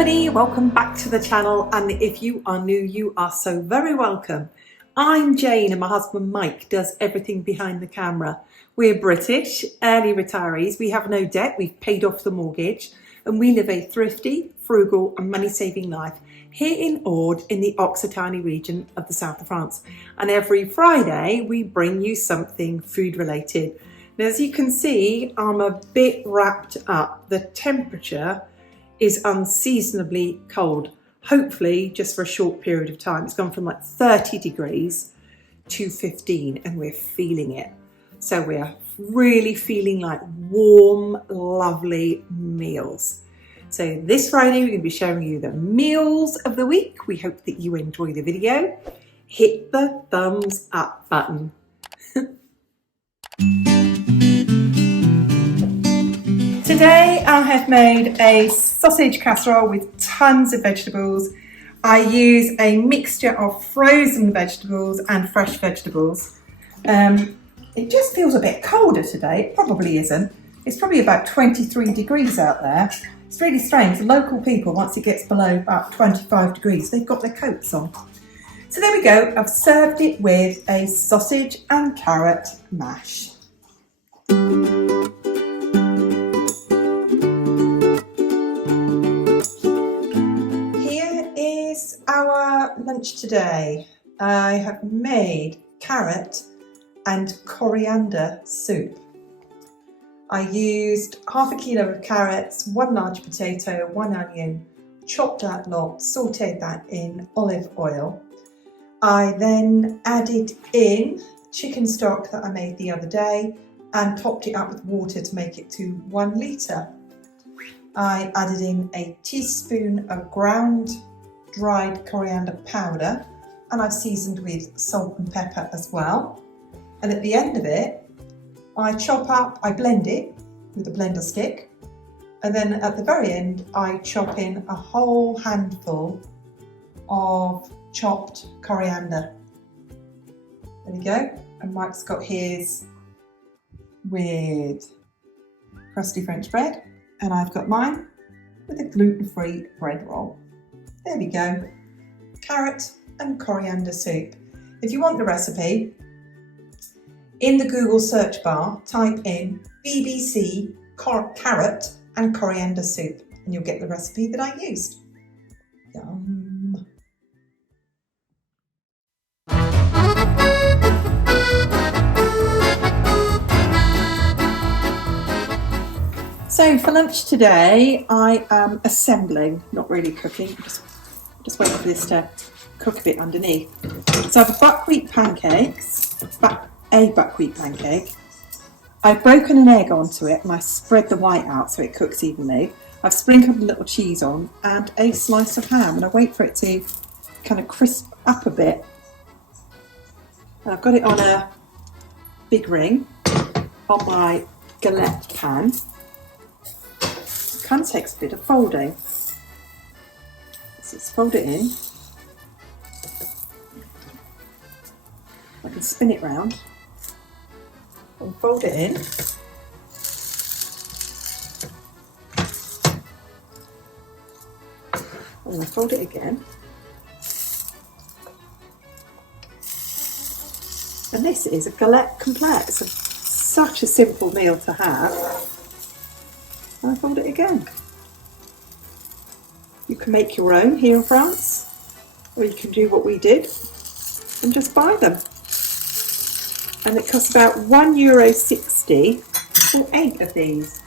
everybody, welcome back to the channel, and if you are new, you are so very welcome. I'm Jane and my husband Mike does everything behind the camera. We're British, early retirees, we have no debt, we've paid off the mortgage, and we live a thrifty, frugal and money-saving life here in Aude in the Occitanie region of the south of France. And every Friday we bring you something food related. Now, as you can see, I'm a bit wrapped up. The temperature is unseasonably cold, hopefully just for a short period of time. It's gone from like 30 degrees to 15 and we're feeling it. So we're really feeling like warm, lovely meals. So this Friday, we're going to be showing you the meals of the week. We hope that you enjoy the video. Hit the thumbs up button. Today I have made a sausage casserole with tons of vegetables. I use a mixture of frozen vegetables and fresh vegetables. It just feels a bit colder today. It probably isn't. It's probably about 23 degrees out there. It's really strange. The local people, once it gets below about 25 degrees, they've got their coats on. So there we go. I've served it with a sausage and carrot mash. Our lunch today, I have made carrot and coriander soup. I used half a kilo of carrots, 1 large potato, 1 onion, chopped that lot, sauteed that in olive oil. I then added in chicken stock that I made the other day and topped it up with water to make it to 1 litre. I added in a teaspoon of ground dried coriander powder, and I've seasoned with salt and pepper as well. And at the end of it, I blend it with a blender stick, and then at the very end I chop in a whole handful of chopped coriander. There we go. And Mike's got his with crusty French bread, and I've got mine with a gluten-free bread roll. There we go, carrot and coriander soup. If you want the recipe, in the Google search bar, type in BBC carrot and coriander soup and you'll get the recipe that I used. Yum. So for lunch today, I am assembling, not really cooking, just waiting for this to cook a bit underneath. So I have a buckwheat pancake. I've broken an egg onto it and I spread the white out so it cooks evenly. I've sprinkled a little cheese on and a slice of ham, and I wait for it to kind of crisp up a bit. And I've got it on a big ring on my galette pan. It kind of takes a bit of folding. So let's fold it in. I can spin it round and fold it in. And I fold it again. And this is a galette complete. It's such a simple meal to have. And I fold it again. You can make your own here in France, or you can do what we did and just buy them. And it costs about €1.60 for 8 of these.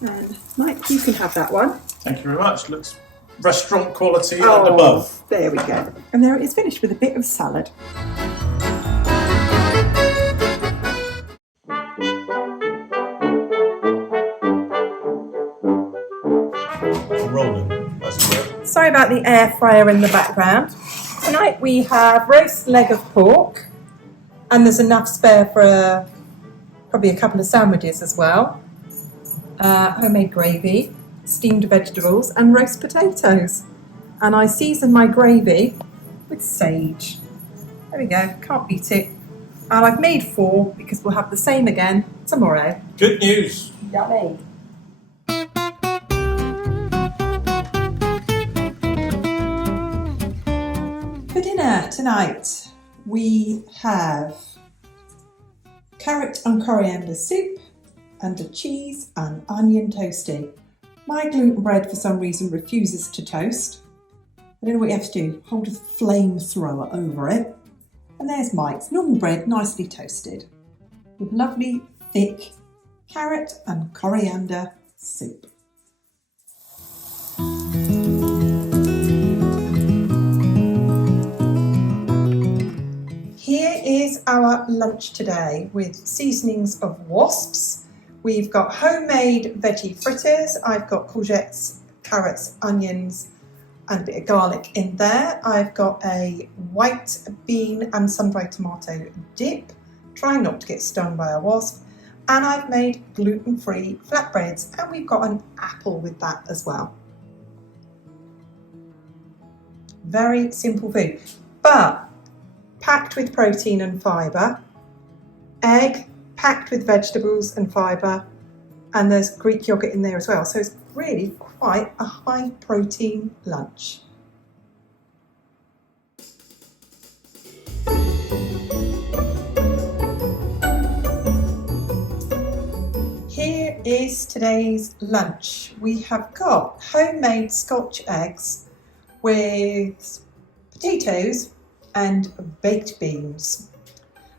And Mike, you can have that one. Thank you very much. Looks restaurant quality and above. There we go. And there it is, finished with a bit of salad. Sorry about the air fryer in the background. Tonight we have roast leg of pork, and there's enough spare for probably a couple of sandwiches as well. Homemade gravy, steamed vegetables and roast potatoes. And I season my gravy with sage. There we go, can't beat it. And I've made 4 because we'll have the same again tomorrow. Good news. Yummy. dinner tonight, we have carrot and coriander soup and a cheese and onion toasty. My gluten bread for some reason refuses to toast. I don't know what you have to do, hold a flamethrower over it. And there's Mike's normal bread, nicely toasted, with lovely thick carrot and coriander soup. Here is our lunch today with seasonings of wasps. We've got homemade veggie fritters. I've got courgettes, carrots, onions and a bit of garlic in there. I've got a white bean and sun-dried tomato dip, trying not to get stung by a wasp. And I've made gluten-free flatbreads, and we've got an apple with that as well. Very simple food, but packed with protein and fibre, egg packed with vegetables and fibre, and there's Greek yogurt in there as well. So it's really quite a high protein lunch. Here is today's lunch. We have got homemade scotch eggs with potatoes and baked beans.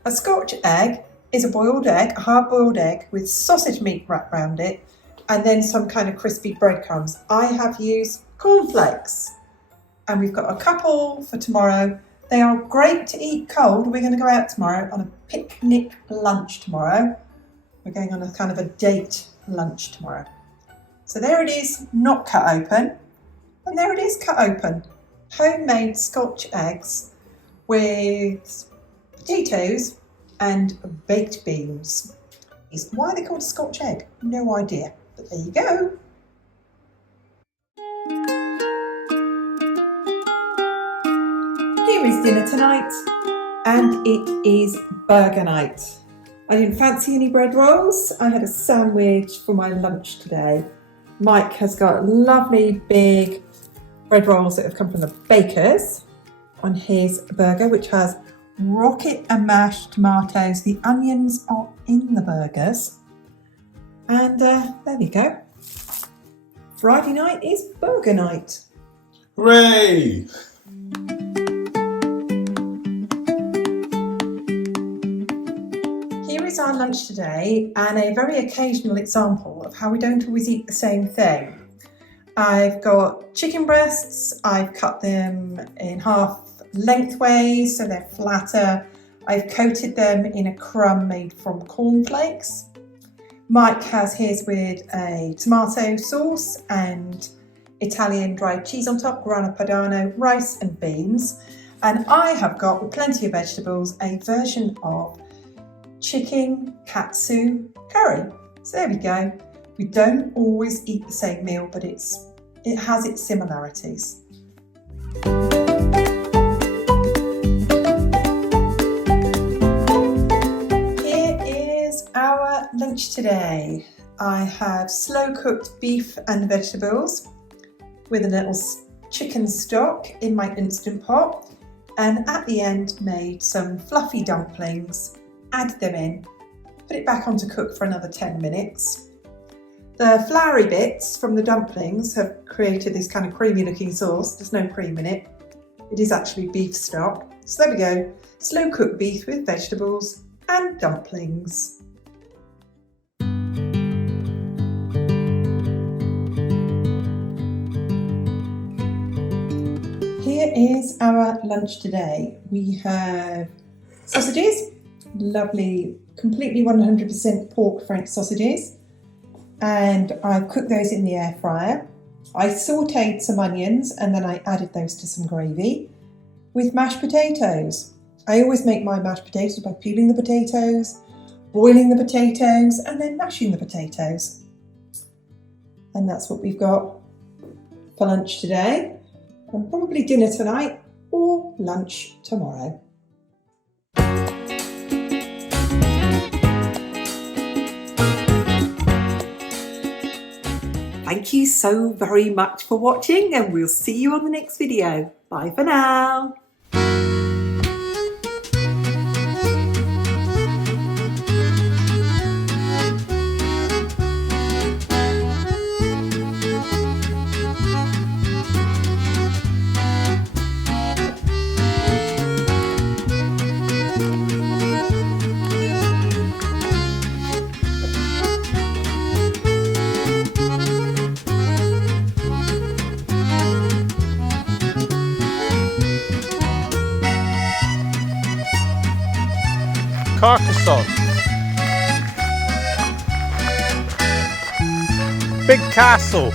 A scotch egg is a boiled egg, a hard-boiled egg with sausage meat wrapped around it and then some kind of crispy breadcrumbs. I have used cornflakes, and we've got a couple for tomorrow. They are great to eat cold. We're going to go out tomorrow on a picnic lunch tomorrow. We're going on a kind of a date lunch tomorrow. So there it is, not cut open, and there it is cut open. Homemade scotch eggs with potatoes and baked beans. Why are they called a scotch egg? No idea, but there you go. Here is dinner tonight, and it is burger night. I didn't fancy any bread rolls. I had a sandwich for my lunch today. Mike has got lovely big bread rolls that have come from the baker's on his burger, which has rocket and mashed tomatoes. The onions are in the burgers. And there we go. Friday night is burger night. Hooray! Here is our lunch today, and a very occasional example of how we don't always eat the same thing. I've got chicken breasts. I've cut them in half lengthways so they're flatter. I've coated them in a crumb made from cornflakes. Mike has his with a tomato sauce and Italian dried cheese on top, grana padano, rice and beans. And I have got, with plenty of vegetables, a version of chicken katsu curry. So there we go. We don't always eat the same meal, but it has its similarities. Here is our lunch today. I have slow cooked beef and vegetables with a little chicken stock in my Instant Pot, and at the end made some fluffy dumplings, add them in, put it back on to cook for another 10 minutes. The floury bits from the dumplings have created this kind of creamy looking sauce. There's no cream in it. It is actually beef stock. So there we go. Slow cooked beef with vegetables and dumplings. Here is our lunch today. We have sausages, lovely, completely 100% pork French sausages. And I've cooked those in the air fryer. I sautéed some onions and then I added those to some gravy with mashed potatoes. I always make my mashed potatoes by peeling the potatoes, boiling the potatoes and then mashing the potatoes. And that's what we've got for lunch today, and probably dinner tonight or lunch tomorrow. Thank you so very much for watching, and we'll see you on the next video. Bye for now. Carcassonne. Big castle.